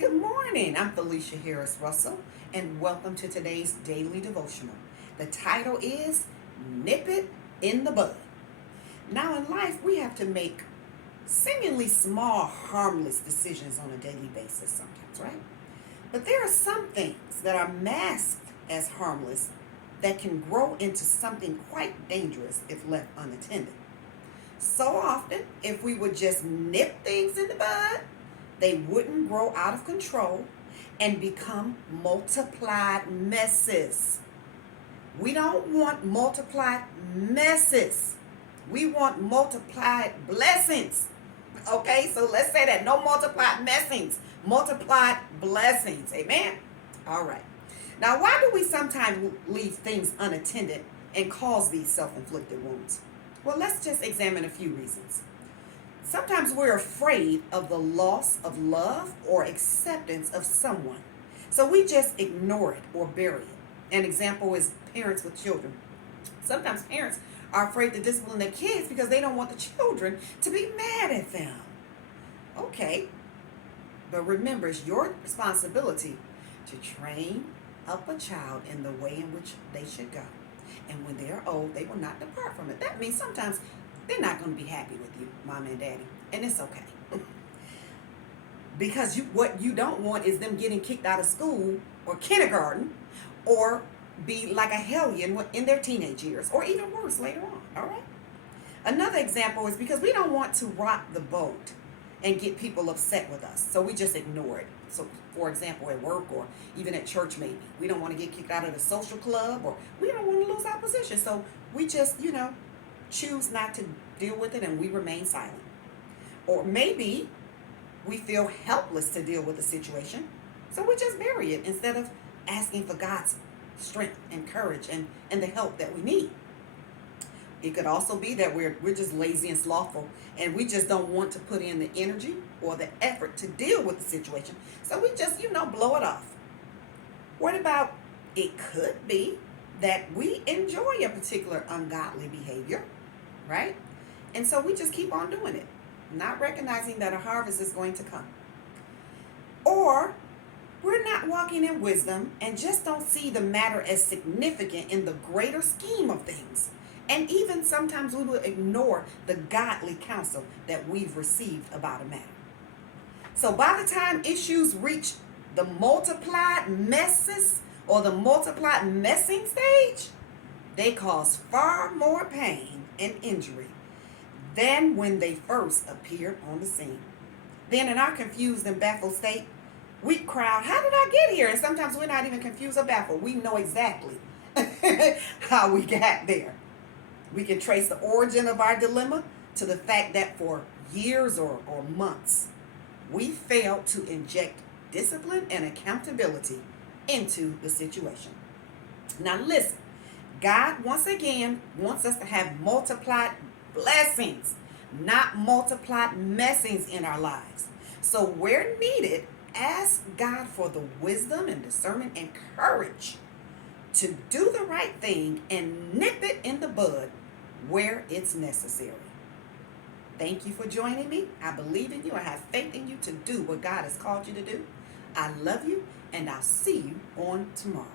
Good morning. I'm Felicia Harris Russell, and welcome to today's Daily Devotional. The title is Nip It in the Bud. Now, in life, we have to make seemingly small, harmless decisions on a daily basis sometimes, right? But there are some things that are masked as harmless that can grow into something quite dangerous if left unattended. So often, if we would just nip things in the bud, they wouldn't grow out of control and become multiplied messes. We don't want multiplied messes. We want multiplied blessings. Okay, so let's say that no multiplied messings, multiplied blessings. Amen. All right. Now, why do we sometimes leave things unattended and cause these self inflicted wounds? Well, let's just examine a few reasons. Sometimes we're afraid of the loss of love or acceptance of someone. So we just ignore it or bury it. An example is parents with children. Sometimes parents are afraid to discipline their kids because they don't want the children to be mad at them. Okay, but remember, it's your responsibility to train up a child in the way in which they should go. And when they're old, they will not depart from it. That means sometimes they're not going to be happy with you, mom and daddy. And it's okay. Because what you don't want is them getting kicked out of school or kindergarten or be like a hellion in their teenage years or even worse later on. All right. Another example is because we don't want to rock the boat and get people upset with us. So we just ignore it. So, for example, at work or even at church, maybe we don't want to get kicked out of the social club or we don't want to lose our position. So we just, choose not to deal with it and we remain silent. Or maybe we feel helpless to deal with the situation, so we just bury it instead of asking for God's strength and courage and the help that we need. It could also be that we're just lazy and slothful and we just don't want to put in the energy or the effort to deal with the situation. So we just, blow it off. What about it could be that we enjoy a particular ungodly behavior, right? And so we just keep on doing it, not recognizing that a harvest is going to come. Or we're not walking in wisdom and just don't see the matter as significant in the greater scheme of things. And even sometimes we will ignore the godly counsel that we've received about a matter. So by the time issues reach the multiplied messes or the multiplied messing stage, they cause far more pain and injury than when they first appeared on the scene. Then in our confused and baffled state, we cry out, how did I get here? And sometimes we're not even confused or baffled. We know exactly how we got there. We can trace the origin of our dilemma to the fact that for years or months, we failed to inject discipline and accountability into the situation. Now listen, God once again wants us to have multiplied blessings, not multiplied messings in our lives. So where needed, ask God for the wisdom and discernment and courage to do the right thing and nip it in the bud where it's necessary. Thank you for joining me. I believe in you. I have faith in you to do what God has called you to do. I love you, and I'll see you on tomorrow.